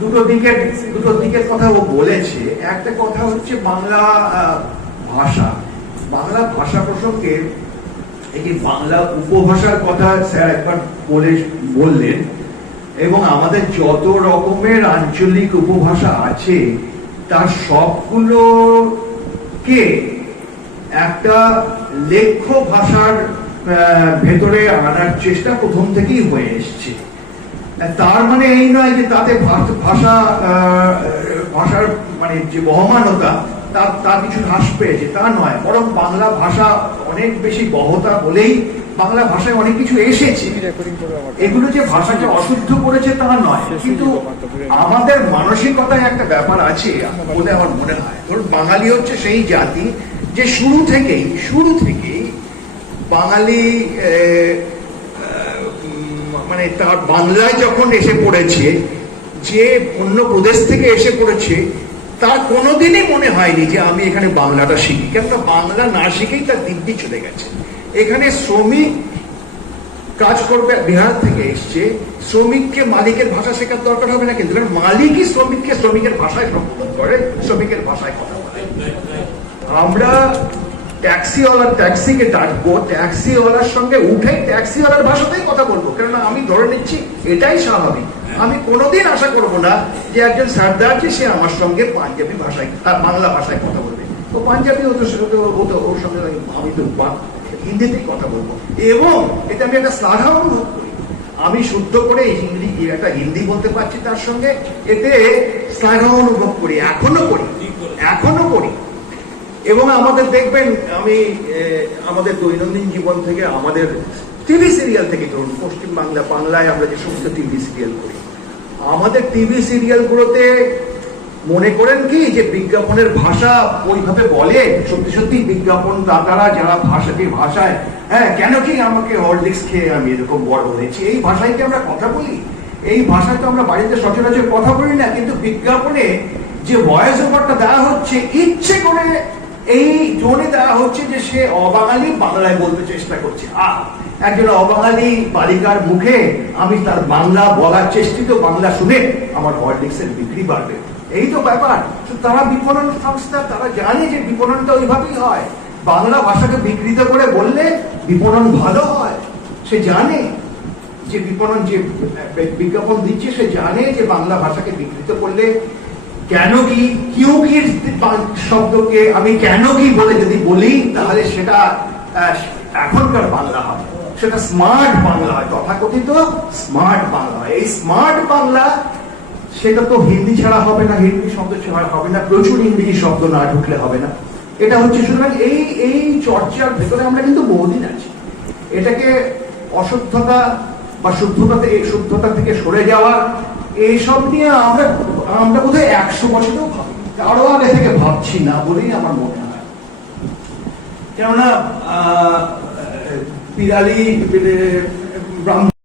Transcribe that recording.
দুটো দিকের দুটো দিকের কথা ও বলেছে। একটা কথা হচ্ছে বাংলা ভাষা। বাংলা ভাষা প্রসঙ্গে এই বাংলা উপভাষার কথা স্যার একবার বলে, বললেন। এবং আমাদের যত রকমের আঞ্চলিক উপভাষা আছে, তার সবগুলোকে একটা লেখ্য ভাষার ভেতরে আনার চেষ্টা প্রথম থেকেই হয়ে এসছে। তার মানে এই নয় যে তাতে ভাষা ভাষার মানে যে বহমানতা তার তার কিছু হ্রাস পেয়েছে। তা নয় বরং বাংলা ভাষা অনেক বেশি বহতা বলেই বাংলা ভাষায় অনেক কিছু এসেছে। এগুলো যে ভাষাকে অশুদ্ধ করেছে তা নয় কিন্তু আমাদের মানসিকতায় একটা ব্যাপার আছে বলে আমার মনে হয়। ধরুন বাঙালি হচ্ছে সেই জাতি যে শুরু থেকেই শুরু থেকেই বাঙালি তার বাংলায় যখন এসে পড়েছে, যে অন্য প্রদেশ থেকে এসে পড়েছে, তার কোনোদিনই মনে হয়নি যে আমি এখানে বাংলাটা শিখি। কেননা বাংলা না শিখেই তার দিব্যি চলে গেছে। এখানে শ্রমিক কাজ করবে, বিহার থেকে এসছে। শ্রমিককে মালিকের ভাষা শেখার দরকার হবে না কিন্তু মালিকই শ্রমিককে শ্রমিকের ভাষায় সম্বোধন করে, শ্রমিকের ভাষায় কথা বলে। আমরা ট্যাক্সিওয়ালার ট্যাক্সিকে ডাকবো ট্যাক্সিওয়ালার সঙ্গে উঠে ট্যাক্সিওয়ালার ভাষাতেই কথা বলব। কেননা আমি ধরে নিচ্ছি এটাই স্বাভাবিক। আমি কোনোদিন আশা করব না যে একজন সর্দারজি সে আমার সঙ্গে পাঞ্জাবি ভাষায় বাংলা ভাষায় কথা বলবে। ও পাঞ্জাবি ও তো সেটা তো ও তো ওর সঙ্গে আমি তো হিন্দিতেই কথা বলব। এবং এটা আমি একটা শ্লাঘা অনুভব করি। আমি শুদ্ধ করে হিন্দি একটা হিন্দি বলতে পারছি তার সঙ্গে এতে শ্লাঘা অনুভব করি এখনও করি। এখনও এবং আমাদের দেখবেন, আমি আমাদের দৈনন্দিন জীবন থেকে, আমাদের টিভি সিরিয়াল থেকে ধরুন, পশ্চিম বাংলা, বাংলায় আমরা যে সমস্ত টিভি সিরিয়াল করি, আমাদের টিভি সিরিয়ালগুলোতে মনে করেন কি, যে বিজ্ঞাপনের ভাষা ওইভাবে বলে, সত্যি সত্যি বিজ্ঞাপন দাতারা যারা ভাষা যে ভাষায় হ্যাঁ কেন কি আমাকে হরলিক্স খেয়ে আমি এরকম বড় হয়েছি? এই ভাষায় কি আমরা কথা বলি? এই ভাষায় তো আমরা বাড়িতে সচরাচর কথা বলি না, কিন্তু বিজ্ঞাপনে যে ভয়েস ওভারটা দেওয়া হচ্ছে, ইচ্ছে করে এই জোনে দেওয়া হচ্ছে যে সে অবাঙালি বাংলায় বলতে চেষ্টা করছে। আ একজন অবাঙালি বালিকার মুখে আমি তার বাংলা বলার চেষ্টিত বাংলা শুনে আমার হরলিক্সের বিক্রি বাড়বে। এই তো ব্যাপার। তারা বিপণন সংস্থা, তারা জানে যে বিপণনটা ওইভাবেই হয়। বাংলা ভাষাকে বিকৃত করে বললে বিপণন ভালো হয়। সে জানে যে বিপণন যে বিজ্ঞাপন দিচ্ছে, সে জানে যে বাংলা ভাষাকে বিকৃত করলে কেন কি, কিউ কি শব্দকে আমি কেন কি বলে যদি বলি, তাহলে সেটা এখনকার বাংলা হবে সেটা স্মার্ট বাংলা হয়, তথাকথিত স্মার্ট বাংলা হয়। এই স্মার্ট বাংলা, সেটা তো হিন্দি ছাড়া হবে না, হিন্দি শব্দ ছাড়া হবে না, প্রচুর ইংরেজি শব্দ না ঢুকলে হবে না। এটা হচ্ছে, সুতরাং এই এই চর্চার ভেতরে আমরা কিন্তু বহুদিন আছি। এটাকে অশুদ্ধতা বা শুদ্ধতা থেকে শুদ্ধতা থেকে সরে যাওয়া, এইসব নিয়ে আমরা আমরা বোধ হয় একশো বছরেও ভাবি। আরও আগে থেকে ভাবছি না বলেই আমার মনে হয়। কেননা পিরালি, ব্রাহ্মণ